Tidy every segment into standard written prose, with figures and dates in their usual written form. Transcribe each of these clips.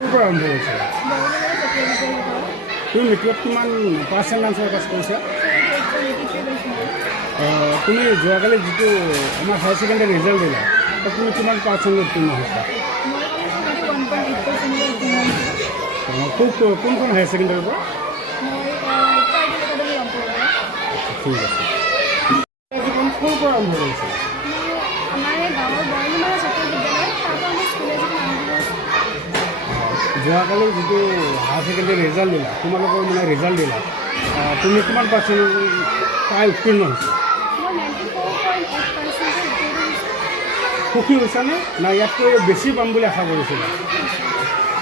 পৰা আৰম্ভ কৰিছে তুমি মেট্ৰিকত কিমান পাৰ্চেণ্ট আনচাৰ পাছ কৰিছা তুমি যোৱাকালি যিটো আমাৰ হায়াৰ ছেকেণ্ডেৰী ৰিজাল্ট দিলা তাত তুমি কিমান পাৰ্চেণ্ট উত্তীৰ্ণ হৈছা কোনখন হায়াৰ ছেকেণ্ডেৰীৰ পৰা ঠিক আছে ক'ৰ পৰা আৰম্ভ কৰিছে যোৱাকালি যিটো হায়াৰ ছেকেণ্ডেৰী ৰিজাল্ট দিলা তোমালোকৰ মানে ৰিজাল্ট দিলা তুমি কিমান পাৰ্চেণ্ট পাই উত্তীৰ্ণ হৈছা সুখী হৈছানে না ইয়াতকৈ বেছি পাম বুলি আশা কৰিছিলা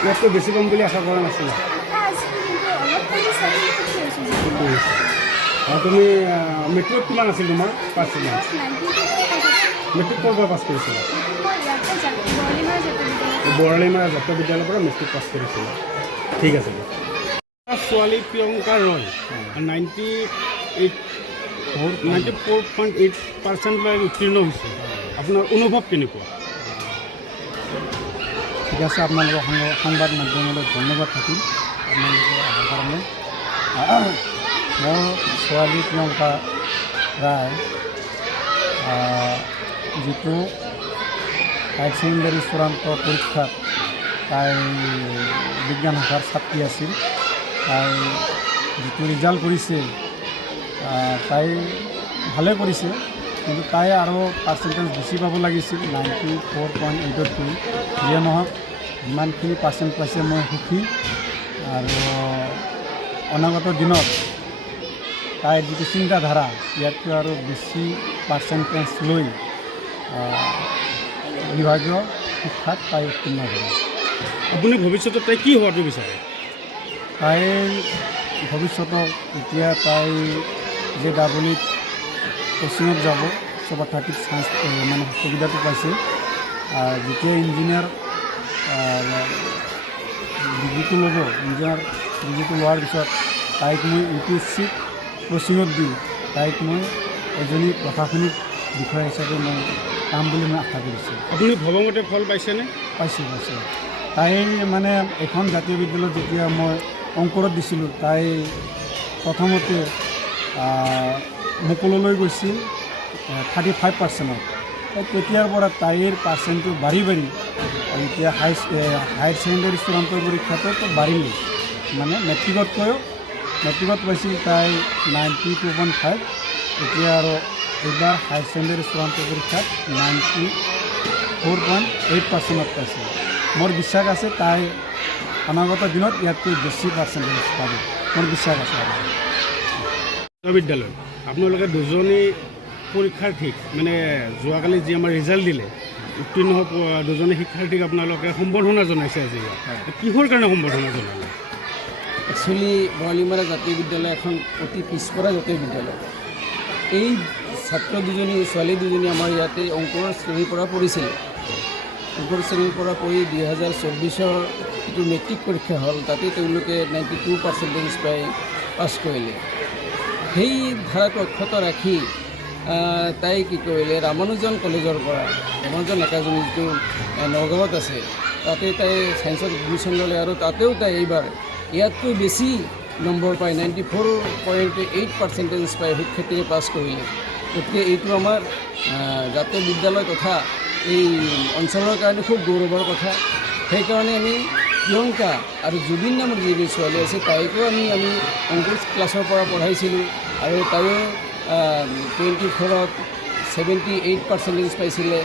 ইয়াতকৈ বেছি পাম বুলি আশা কৰা নাছিলা তুমি মেট্ৰিকত কিমান আছিল তোমাৰ পাৰ্চেণ্টেজ মেট্ৰিক ক'ৰ পৰা পাছ কৰিছিলা বৰালিমাৰা জাতীয় বিদ্যালয়ৰ পৰা মেট্ৰিক পাছ কৰিছিলা ঠিক আছে ছোৱালী প্ৰিয়ংকা ৰয় 94.8% লৈ উত্তীৰ্ণ হৈছে আপোনাৰ অনুভৱ কেনেকুৱা ঠিক আছে আপোনালোকৰ সংবাদ মাধ্যমলৈ ধন্যবাদ থাকিল আপোনালোকে অহাৰ কাৰণে মোৰ ছোৱালী প্ৰিয়ংকা ৰায় যিটো হায়াৰ ছেকেণ্ডেৰী চূড়ান্ত পৰীক্ষাত তাই বিজ্ঞান শাখাৰ ছাত্ৰী আছিল তাই যিটো ৰিজাল্ট কৰিছে তাই ভালে কৰিছে কিন্তু তাই আৰু পাৰ্চেণ্টেজ বেছি পাব লাগিছিল 94.8 যিয়ে নহওক যিমানখিনি পাৰ্চেণ্ট পাইছে মই সুখী আৰু অনাগত দিনত তাইৰ যিটো চিন্তাধাৰা ইয়াতকৈ আৰু বেছি পাৰ্চেণ্টেজ লৈ বিভাগীয় শিক্ষাত তাই উত্তীৰ্ণ হ'ব আপুনি ভৱিষ্যতত তাই কি হোৱাটো বিচাৰে তাইৰ ভৱিষ্যতক এতিয়া তাই যে ডাবলিত কোচিঙত যাব 30 চান্স মানে সুবিধাটো পাইছে যেতিয়া ইঞ্জিনিয়াৰ ডিগ্ৰীটো ল'ব ইঞ্জিনিয়াৰ ডিগ্ৰীটো লোৱাৰ পিছত তাইক মই UPSC কোচিঙত দি তাইক মই এজনী প্ৰশাসনিক বিষয়া হিচাপে মই কাম বুলি মই আশা কৰিছোঁ আপুনি ভবামতে ফল পাইছেনে পাইছোঁ তাই মানে এখন জাতীয় বিদ্যালয়ত যেতিয়া মই অংকুৰত দিছিলোঁ তাই প্ৰথমতে মুকললৈ গৈছিল 35%। তেতিয়াৰ পৰা তাইৰ পাৰ্চেণ্টটো বাঢ়ি এতিয়া হায়াৰ ছেকেণ্ডেৰী চূড়ান্ত পৰীক্ষাটো বাঢ়িলে মানে মেট্ৰিকত পাইছিল তাই 92.5 এতিয়া আৰু এইবাৰ হায়াৰ ছেকেণ্ডেৰী চূড়ান্ত পৰীক্ষাত 94.8% পাইছিল মোৰ বিশ্বাস আছে তাই অনাগত দিনত ইয়াতকৈ বেছি পাৰ্চেণ্টেজ পাব মোৰ বিশ্বাস আছে বিদ্যালয় আপোনালোকে দুজনী পৰীক্ষাৰ্থীক মানে যোৱাকালি যি আমাৰ ৰিজাল্ট দিলে উত্তীৰ্ণ হোৱা দুজনী শিক্ষাৰ্থীক আপোনালোকে সম্বৰ্ধনা জনাইছে আজি কিহৰ কাৰণে সম্বৰ্ধনা জনালে একচুৱেলি বৰালিমাৰা জাতীয় বিদ্যালয় এখন অতি পিছপৰা জাতীয় বিদ্যালয় এই ছাত্ৰ দুজনী ছোৱালী দুজনী আমাৰ ইয়াতে অংকুৰৰ শ্ৰেণীৰ পৰা পঢ়িছিল অংকুৰ শ্ৰেণীৰ পৰা পঢ়ি 2024 যিটো মেট্ৰিক পৰীক্ষা হ'ল তাতে তেওঁলোকে 92% পাই পাছ কৰিলে সেই ধাৰাটো অক্ষত ৰাখি তাই কি কৰিলে ৰামানুজন কলেজৰ পৰা ৰামানুজন একাডেমী যিটো নগাঁৱত আছে তাতে তাই ছায়েন্সত এডমিশ্যন ল'লে আৰু তাতেও তাই এইবাৰ ইয়াতকৈ বেছি নম্বৰ পাই 94.8% পাই সুখ্যাতিৰে পাছ কৰিলে গতিকে এইটো আমাৰ জাতীয় বিদ্যালয় তথা এই অঞ্চলৰ কাৰণে খুব গৌৰৱৰ কথা সেইকাৰণে আমি প্ৰিয়ংকা আৰু জুবিন নামৰ যিবোৰ ছোৱালী আছে তাইকো আমি অংকুৰ ক্লাছৰ পৰা পঢ়াইছিলোঁ আৰু তাইও 24ত 78% পাইছিলে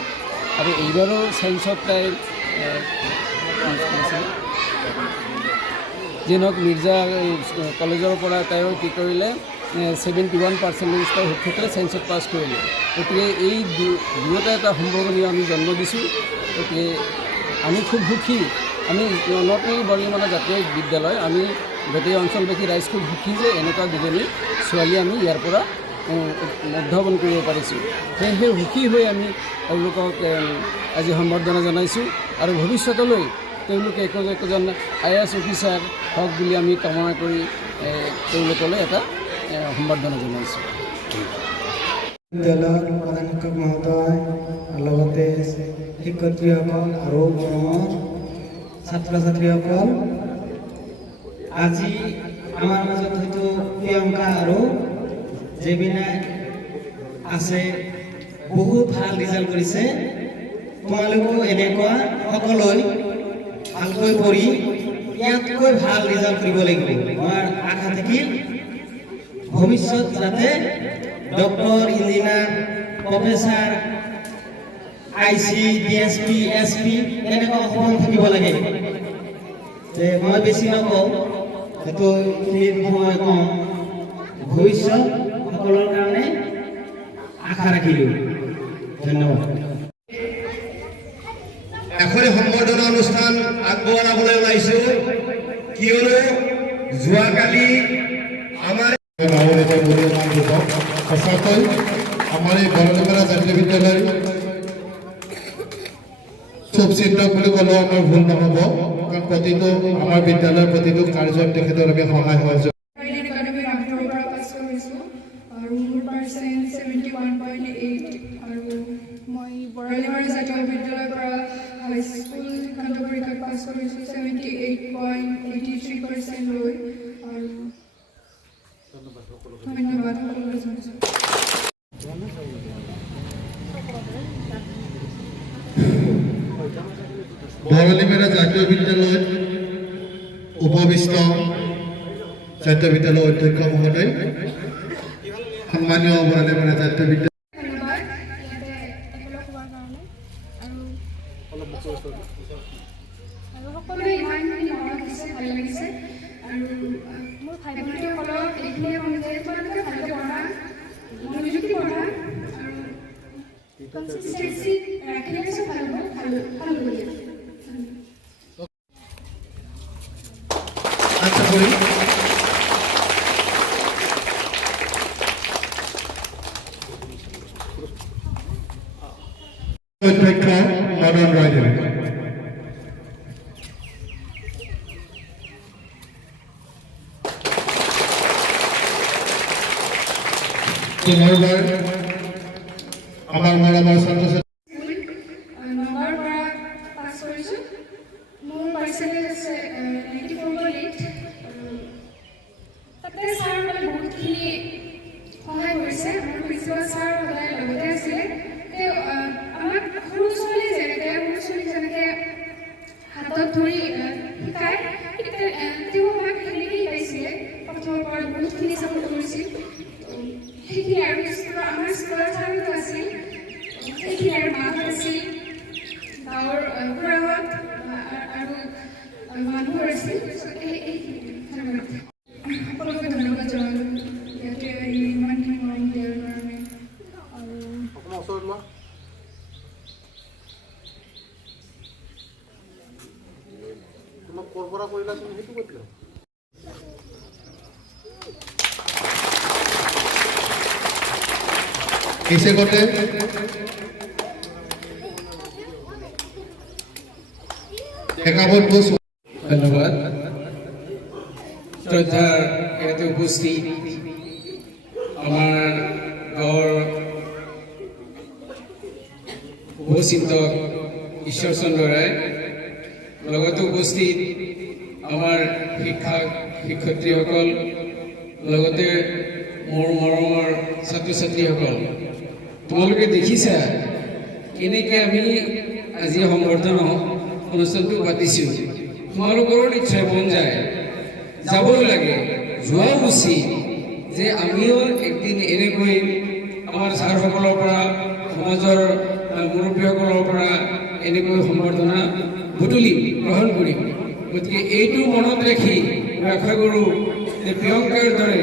আৰু এইবাৰো ছায়েন্সত তাই যেনক মিৰ্জা কলেজৰ পৰা তাইও কি কৰিলে 71% পাই সুখ্যাতিৰে ছায়েন্সত পাছ কৰিলে গতিকে এই দুয়োটা এটা সম্ভাৱনীয় আমি জন্ম দিছোঁ গতিকে আমি খুব সুখী আমি নট অনলি বৰালিমাৰা জাতীয় বিদ্যালয় আমি গোটেই অঞ্চলবাসী ৰাইজ খুব সুখী যে এনেকুৱা দুজনী ছোৱালী আমি ইয়াৰ পৰা উদ্ভাৱন কৰিব পাৰিছোঁ সেয়েহে সুখী হৈ আমি তেওঁলোকক আজি সম্বৰ্ধনা জনাইছোঁ আৰু ভৱিষ্যতলৈ তেওঁলোকে একোজন IAS অফিচাৰ হওক বুলি আমি কামনা কৰি তেওঁলোকলৈ এটা সম্বৰ্ধনা জনাইছোঁ বিদ্যালয়ৰ প্ৰধান শিক্ষক মহোদয় লগতে শিক্ষয়িত্ৰীসকল আৰু ছাত্ৰ ছাত্ৰীসকল, আজি আমাৰ মাজত হয়তো প্ৰিয়ংকা আৰু জেবিনা আছে, বহুত ভাল ৰিজাল্ট কৰিছে। তোমালোকেও এনেকুৱা সকলোৱে ভালকৈ পঢ়ি ইয়াতকৈ ভাল ৰিজাল্ট কৰিব লাগিব। আমাৰ আশা থাকিল ভৱিষ্যত যাতে doctor, engineer, professor, IC, DSP, SP এনেকুৱা সপোন থাকিব লাগে। যে মই বেছি নকওঁ, হয়তো এইখিনিত সময় কম, ভৱিষ্যত সকলৰ কাৰণে আশা ৰাখিলোঁ। ধন্যবাদ। এখনি সম্বৰ্ধনা অনুষ্ঠান আগবঢ়াবলৈ ওলাইছো, কিয়নো যোৱাকালি আমাৰ গাঁৱৰ এটা মূল্যৱান যুৱক, সঁচাকৈ আমাৰ এই বৰলিমেৰা জাতীয় বিদ্যালয়ৰ শুভচিন্তক বুলি ক'লেও আমাৰ ভুল নহ'ব, কাৰণ প্ৰতিটো আমাৰ বিদ্যালয়ৰ প্ৰতিটো কাৰ্যত তেখেতৰ আমি সহায় সহযোগ আৰু মোৰ পাৰ্চেণ্ট 71.8 আৰু মই বৰালিমাৰা জাতীয় বিদ্যালয়ৰ পৰা হাইস্কুল শিক্ষান্ত পৰীক্ষাত পাছ কৰিছোঁ 78.83% লৈ। আৰু ধন্যবাদ সকলোকে জনাইছোঁ। বৰলিমেৰা জাতীয় বিদ্যালয়ত উপবিষ্ট জাতীয় বিদ্যালয়ৰ অধ্যক্ষ মহোদয়, সন্মানীয় বৰলিমেৰা জাতীয় বিদ্যালয় ধন্যবাদ ইয়াতে একেলগ হোৱাৰ কাৰণে। আৰু সকলোৱে ইমানখিনি মৰম দিছে, ভাল লাগিছে। আৰু মোৰ ভাই ভণ্টীসকলক এইখিনিয়ে ক'ম যে তোমালোকে ভালকৈ পঢ়া, মনোযোগী পঢ়া আৰু কনচিষ্টেঞ্চি ৰাখিলে চব ভাল হ'ব, ভাল হ'ব দিয়া। আশা কৰি অধ্যক্ষ মদন ৰায়দেব। পুনৰবাৰ আমাৰ মৰমৰ ছাত্ৰ ছাত্ৰী নগাঁৱৰ পৰা পাছ কৰিছোঁ। মোৰ পাৰ্চেণ্টেজ আছে 94.8। তাতে ছাৰ মানে বহুতখিনি সহায় কৰিছে। মোৰ প্ৰিন্সিপাল ছাৰ সদায় লগতে আছিলে। তেওঁ আমাক সৰু ছোৱালী যেনেকৈ হাতত ধৰি শিকায়, তেওঁ আমাক সেনেকৈ শিকাইছিলে। প্ৰথমৰ পৰা বহুতখিনি ছাপোৰ্ট কৰিছিল। সেইখিনি আৰু আমাৰ স্কুলৰ ছাৰতো আছিল, সেইখিনি আৰু মাহঁত আছিল, গাঁৱৰ খুৰাহঁত আৰু মানুহৰ আছিল। ধন্যবাদ, সকলোকে ধন্যবাদ জনালোঁ ইয়াতে ইমানখিনি মৰম দিয়াৰ কাৰণে। আৰু হিসেবতে একাবন ঘোষ। ধন্যবাদ। শ্ৰদ্ধাৰ ইয়াতে উপস্থিত আমাৰ গাঁৱৰ শুভচিন্তক ঈশ্বৰ চন্দ্ৰ ৰায়, লগতে উপস্থিত আমাৰ শিক্ষক-শিক্ষয়িত্ৰীসকল, লগতে মোৰ মৰমৰ ছাত্ৰ ছাত্ৰীসকল, তোমালোকে দেখিছা কেনেকৈ আমি আজি সংবৰ্ধনা অনুষ্ঠানটো পাতিছোঁ। তোমালোকৰো নিশ্চয় মন যায়, যাবই লাগে, যোৱাও উচিত যে আমিও একদিন এনেকৈ আমাৰ ছাৰসকলৰ পৰা, সমাজৰ মুৰব্বীসকলৰ পৰা এনেকৈ সম্বৰ্ধনা বুটলিম, গ্ৰহণ কৰিম। গতিকে এইটো মনত ৰাখি মই আশা কৰোঁ যে প্ৰিয়ংকাৰ দৰে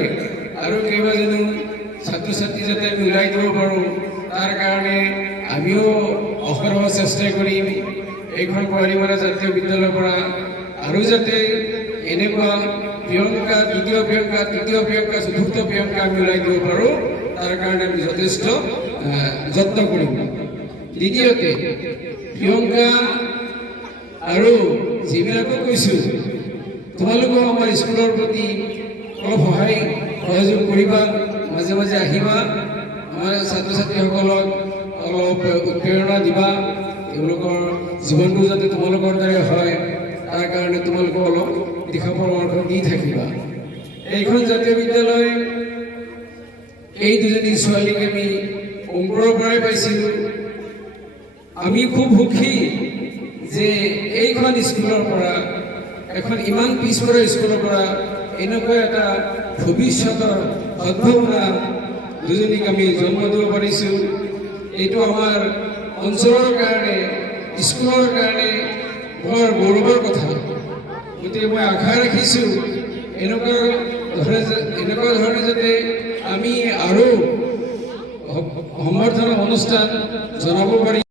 আৰু কেইবাজনো ছাত্ৰ ছাত্ৰী যাতে আমি ওলাই দিব পাৰোঁ, তাৰ কাৰণে আমিও অহৰহ চেষ্টা কৰিম। এইখন বৰালিমাৰা জাতীয় বিদ্যালয়ৰ পৰা আৰু যাতে এনেকুৱা প্ৰিয়ংকা, দ্বিতীয় প্ৰিয়ংকা, তৃতীয় প্ৰিয়ংকা, চতুৰ্থ প্ৰিয়ংকা আমি ওলাই দিব পাৰোঁ, তাৰ কাৰণে আমি যথেষ্ট যত্ন কৰিম। দ্বিতীয়তে প্ৰিয়ংকা আৰু যিবিলাকক কৈছোঁ, তোমালোকেও আমাৰ স্কুলৰ প্ৰতি অলপ সহযোগ কৰিবা, মাজে মাজে আহিবা, আমাৰ ছাত্ৰ ছাত্ৰীসকলক অলপ উৎপ্ৰেৰণা দিবা, তেওঁলোকৰ জীৱনটো যাতে তোমালোকৰ দৰে হয় তাৰ কাৰণে তোমালোকে অলপ দিশা পৰামৰ্শ দি থাকিবা। এইখন জাতীয় বিদ্যালয় এই দুজনী ছোৱালীক আমি ওপৰৰ পৰাই পাইছিলোঁ। আমি খুব সুখী যে এইখন স্কুলৰ পৰা, এখন ইমান পিছপৰা স্কুলৰ পৰা এনেকুৱা এটা ভৱিষ্যতৰ সদ্ভাৱনা দুজনীক আমি জন্ম দিব পাৰিছোঁ। এইটো আমাৰ অঞ্চলৰ কাৰণে, স্কুলৰ কাৰণে বৰ গৌৰৱৰ কথা। গতিকে মই আশা ৰাখিছোঁ এনেকুৱা ধৰণে যাতে আমি আৰু সম্বৰ্ধনা অনুষ্ঠান জনাব পাৰি।